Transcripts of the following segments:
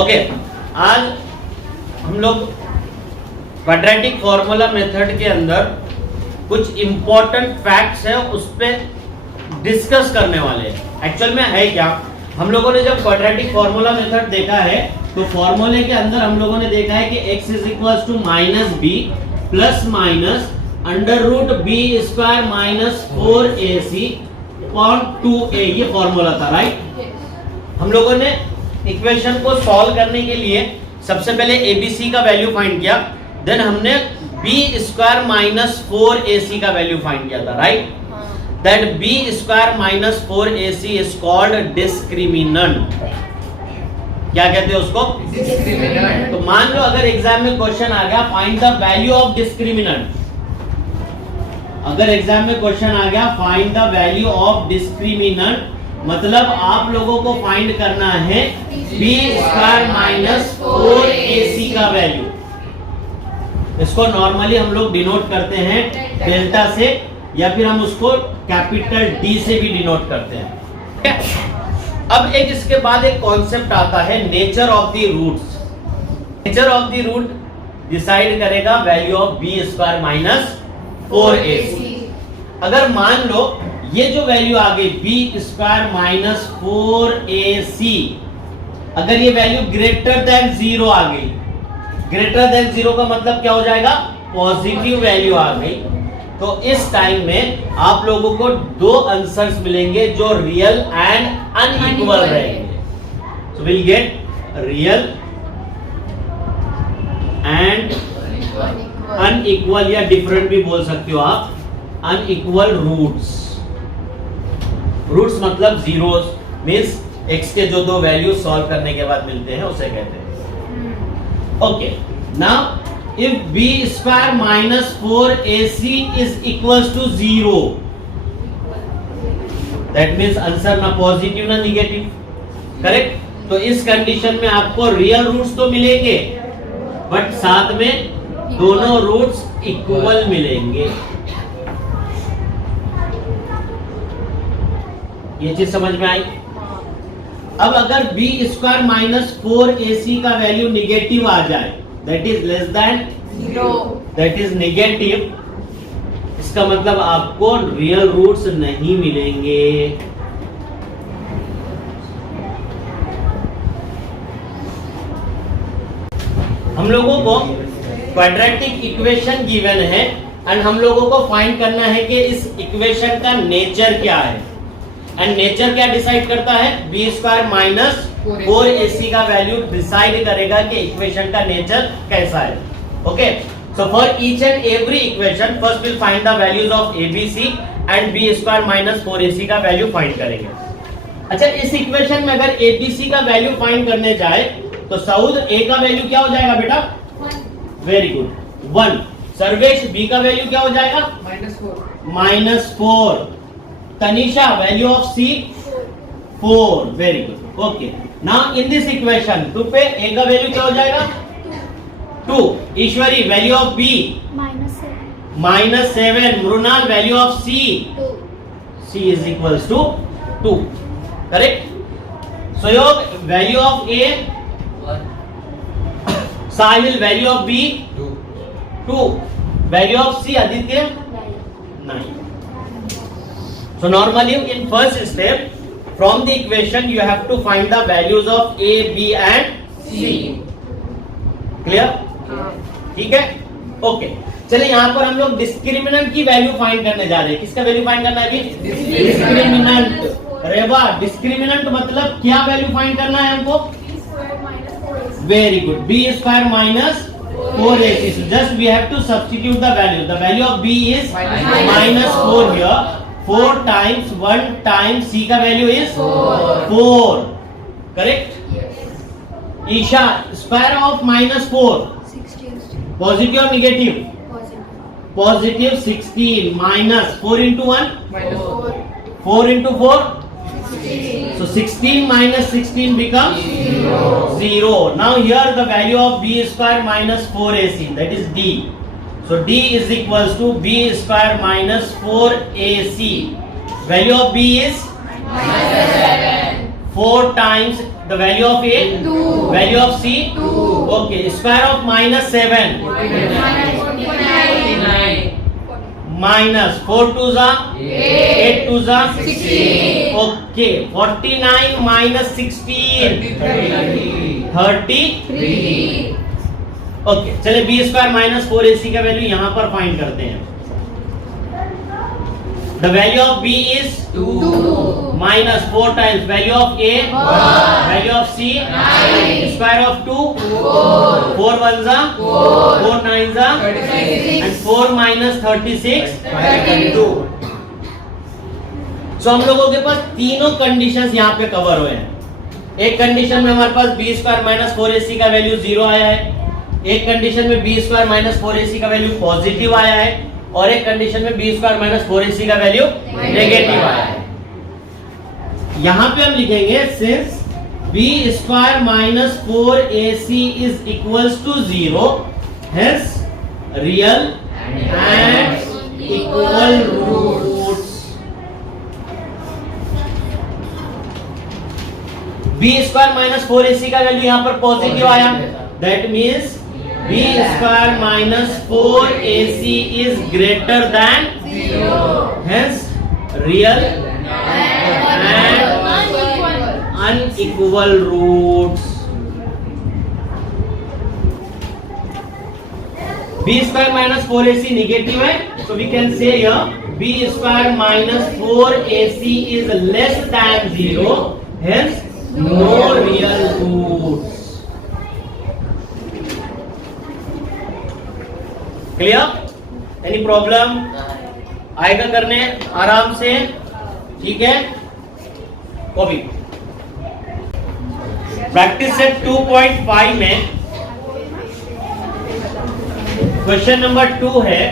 Okay, आज हम लोग क्वाड्रेटिक फॉर्मूला मेथड के अंदर कुछ इंपॉर्टेंट फैक्ट्स है उस पे डिस्कस करने वाले हैं। एक्चुअल में है क्या, हम लोगों ने जब क्वाड्रेटिक फॉर्मूला मेथड देखा है तो फॉर्मूले के अंदर हम लोगों ने देखा है कि x is equals to minus b plus minus under root b square minus 4ac upon 2a, ये फॉर्मूला था, राइट। हम लोगों ने इक्वेशन को सॉल्व करने के लिए सबसे पहले abc का वैल्यू फाइंड किया, देन हमने b स्क्वायर माइनस 4ac का वैल्यू फाइंड किया था, right. That b square minus 4ac is called discriminant. क्या कहते हैं उसको? डिस्क्रिमिनेंट। तो मान लो अगर एग्जाम में क्वेश्चन आ गया find the value of discriminant, अगर एग्जाम में क्वेश्चन आ गया find the value of discriminant, मतलब आप लोगों को फाइंड करना है b स्क्वायर माइनस 4ac का वैल्यू। इसको नॉर्मली हम लोग डिनोट करते हैं डेल्टा से, या फिर हम उसको कैपिटल D से भी डिनोट करते हैं। अब एक इसके बाद एक कॉन्सेप्ट आता है nature of the roots. Nature of the root decide करेगा value of b square minus 4ac। अगर मान लो ये जो वैल्यू आ गई b स्क्वायर माइनस 4ac, अगर ये वैल्यू ग्रेटर देन 0 आ गई, ग्रेटर देन 0 का मतलब क्या हो जाएगा? पॉजिटिव वैल्यू आ गई। तो इस टाइम में आप लोगों को दो आंसर्स मिलेंगे जो रियल एंड अनइक्वल रहेंगे। सो will get real and unequal, या डिफरेंट भी बोल सकते हो आप, अनइक्वल रूट्स। रूट्स मतलब जीरोस, मींस x के जो दो वैल्यू सॉल्व करने के बाद मिलते हैं उसे कहते हैं। Okay, now if b square minus 4ac is equals to 0, that means answer ना पॉजिटिव ना निगेटिव, करेक्ट। तो इस कंडीशन में आपको रियल रूट्स तो मिलेंगे बट साथ में दोनों रूट्स इक्वल मिलेंगे। ये चीज समझ में आई? अब अगर b स्क्वायर माइनस 4ac का वैल्यू निगेटिव आ जाए, that is less than 0, that is negative, इसका मतलब आपको रियल रूट्स नहीं मिलेंगे। हम लोगों को क्वाड्रेटिक इक्वेशन गिवन है एंड हम लोगों को फाइंड करना है कि इस इक्वेशन का नेचर क्या है। एंड नेचर क्या डिसाइड करता है? b स्क्वायर माइनस 4ac का वैल्यू डिसाइड करेगा कि इक्वेशन का नेचर कैसा है। Okay, so for each and every equation first will find the values of abc and b square minus 4ac का वैल्यू फाइंड करेंगे। अच्छा, इस इक्वेशन में अगर abc का वैल्यू फाइंड करने जाए तो साउद a का वैल्यू क्या हो जाएगा बेटा? 1। Very good, 1। सर्वेश b का वैल्यू क्या हो जाएगा? -4। Tanisha value of c 4। Very good, okay. Now in this equation 2 पे a का वैल्यू क्या हो जाएगा? 2। Ishwari value of b -7। Mrinal value of c c is equals to 2, correct. Suyog value of a 1। Sahil value of b 2। Value of c Aditya 9। So normally in first step from the equation you have to find the values of a, b and c. Clear? ठीक है, okay. चलिए यहाँ पर हम लोग discriminant की value find करने जा रहे हैं। किसका वैल्यू फाइंड करना है अभी? डिस्क्रिमिनेंट। अरे वाह, डिस्क्रिमिनेंट मतलब क्या वैल्यू फाइंड करना है हमको? Very good, b square minus 4ac. So just we have to substitute the value. The value of b is -4 here. 4 times 1 times c का वैल्यू इज 4, करेक्ट। ईशा स्क्वायर ऑफ -4 पॉजिटिव और negative? Positive 16 minus 4 into 1 4 into 4, so 16 minus 16 becomes 0. Now here the value of b square minus 4ac, that is d. So d is equals to b square minus 4ac. Value of b is -7. 4 times the value of A, 2. value of C, 2. okay, square of minus 7, minus 4 2s are 8 2s are 16. okay, 49 minus 16 33. Okay चलिए B square minus 4ac का value यहां पर find करते हैं. The value of B is 2. Minus 4 times value of A, value of C, square of 2, 4 1 जा 4 9 जा and 4 minus 36 32. सो हम लोगों के पास तीनों कंडीशंस यहाँ पे कवर हुए हैं. एक कंडीशन में हमारे पास बी स्क्वायर माइनस 4ac का वैल्यू 0 आया है, एक कंडीशन में बी स्क्वायर माइनस 4ac का वैल्यू पॉजिटिव आया है और एक कंडीशन में बी स्क्वायर माइनस 4ac का वैल्यू नेगेटिव आया है. यहां पे हम लिखेंगे since B square minus 4ac is equals to 0 hence real and equal roots. B square minus 4ac का वैल्यू यहां पर पॉजिटिव आया, that means b square minus 4ac is greater than 0, hence real and unequal roots. b square minus 4ac negative है, so we can say here b square minus 4ac is less than 0, hence no real roots. Clear? Any problem? आएगा करने आराम से, ठीक है? Copy. Practice set 2.5 में question number 2 है.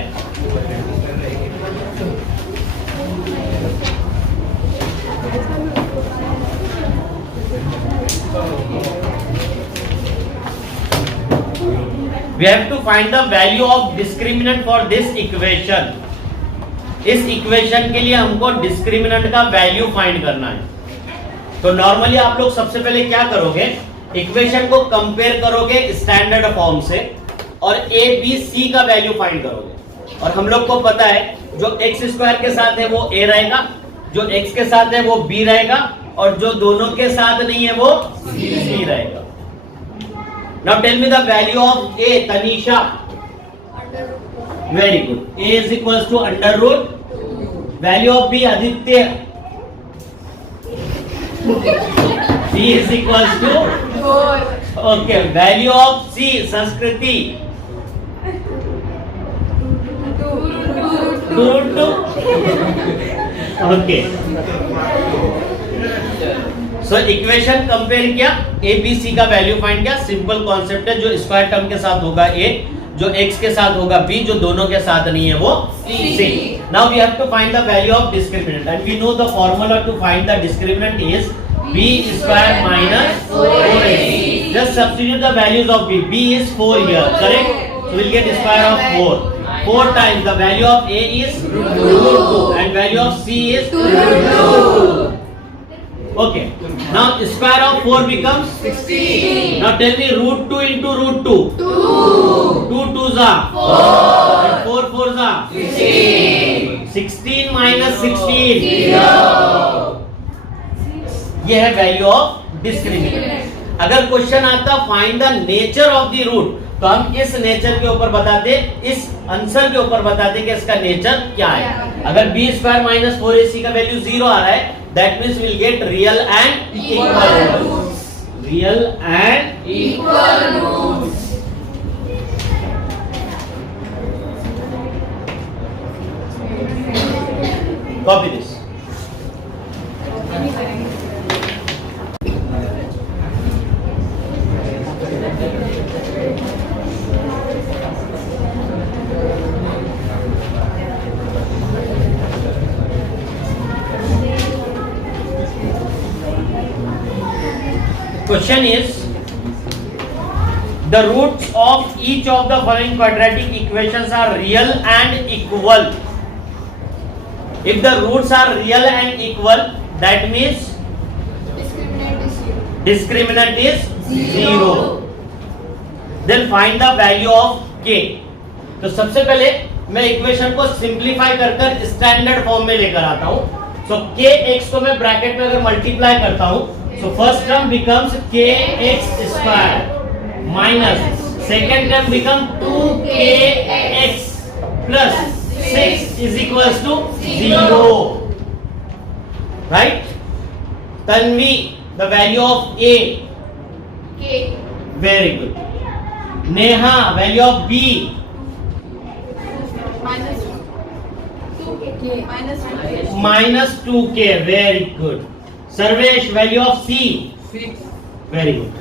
We have to find the value of discriminant for this equation. इस equation के लिए हमको डिस्क्रिमिनेंट का वैल्यू फाइंड करना है. तो नॉर्मली आप लोग सबसे पहले क्या करोगे, इक्वेशन को कंपेयर करोगे स्टैंडर्ड फॉर्म से और ए बी सी का वैल्यू फाइंड करोगे. और हम लोग को पता है जो एक्स स्क्वायर के साथ है वो ए रहेगा, जो एक्स के साथ है वो बी रहेगा और जो दोनों के साथ नहीं है वो सी रहेगा. Now tell me the value of A, Tanisha. Very good. A is equals to under root. Value of B, Aditya. B is equals to 4. okay. Value of C, Sanskriti. 2 root 2. Okay. So equation compare किया, A B C का value find किया. Simple concept है, जो square term के साथ होगा ए, जो x के साथ होगा बी, जो दोनों के साथ नहीं है वो c. Now we have to find the value of discriminant and we know the formula to find the discriminant is b square minus 4ac. Just substitute the values of b. B is 4 here, correct? So will get square of 4. 4 times the value of a is root 2 and value of c is 2 root 2. Okay. Now square of 4 becomes 16. Now tell me root 2 into root 2. 2. 2 2s are 4. And 4 4s are 16. 16 minus 16 0. ये है value of discriminant. अगर question आता find the nature of the root, तो हम इस nature के ऊपर बताते, इस आंसर के ऊपर बताते कि इसका नेचर क्या है. अगर बी स्क्वायर माइनस 4ac का वैल्यू 0 आ रहा है, that means we'll get real and equal roots. Real and Equal roots. copy this. Question is the roots of each of the following quadratic equations are real and equal. If the roots are real and equal, that means Discriminant is 0. Discriminant is 0. Then find the value of k. तो सबसे पहले मैं equation को simplify कर standard form में लेकर आता हूं. सो के एक्स को मैं ब्रैकेट में अगर मल्टीप्लाई करता हूं, so first term becomes K X square minus second term become 2kx plus 6 is equals to 0. Right? Tanvi, the value of A. K. Very good. Neha, value of B. Minus 2K. Minus 2K. Minus 2k. Very good. Sarvesh, value of C. 6. Very good.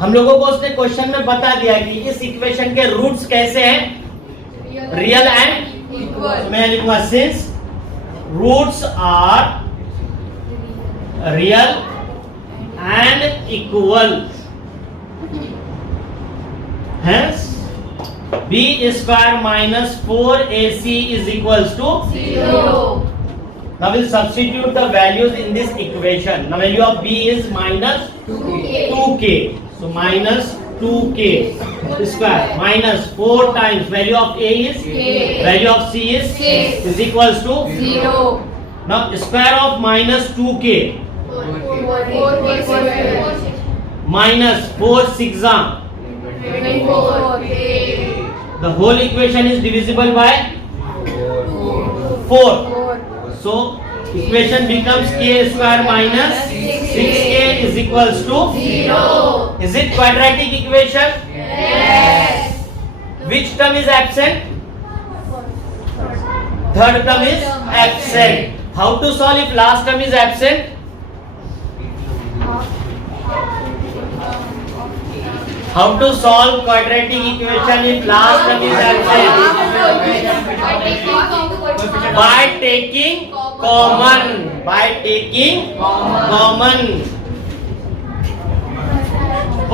हम लोगों को उसने question में बता दिया कि इस equation के रूट्स कैसे हैं, रियल एंड Equal. मैं लिखूंगा since roots are real and equal, hence b square minus 4ac is equals to 0. now we'll substitute the values in this equation. Now value of b is minus 2K. 2k, so minus 2k square minus 4 times value of a is K. value of c is 6 is equals to 0. now square of minus 2k 4K square. minus 4 6 24. the whole equation is divisible by 4. 4. So equation becomes k square minus 6k is equals to 0. Is it quadratic equation? Yes. Which term is absent? Third term is absent. How to solve if last term is absent? How to solve quadratic equation if last term is absent? By taking common. By taking common.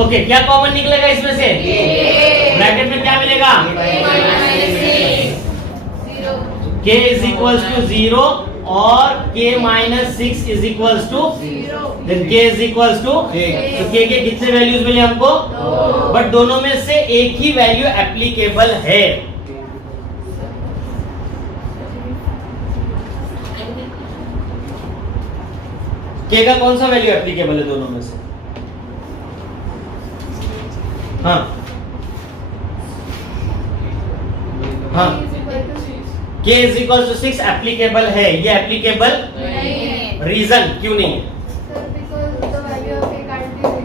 Okay, क्या common निकलेगा इसमें से? Bracket में क्या मिलेगा? k is equals to 0 और k minus 6 is equals to then k is equals to तो k के कितने वैल्यूज मिले हमको? बट दोनों में से एक ही वैल्यू एप्लीकेबल है. k का कौन सा वैल्यू एप्लीकेबल है दोनों में से? हाँ हाँ k is equals to 6 applicable है. ये एप्लीकेबल रीजन क्यों नहीं है?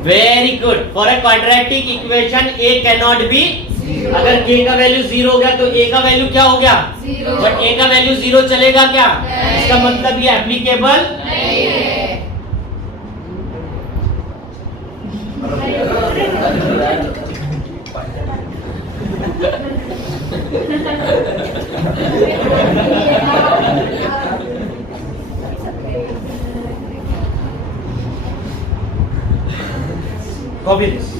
Very good. For a quadratic equation a cannot be. अगर k का वैल्यू 0 हो गया तो a का वैल्यू क्या हो गया? 0. बट a का वैल्यू 0 चलेगा क्या? नहीं. इसका मतलब ये एप्लीकेबल copy this.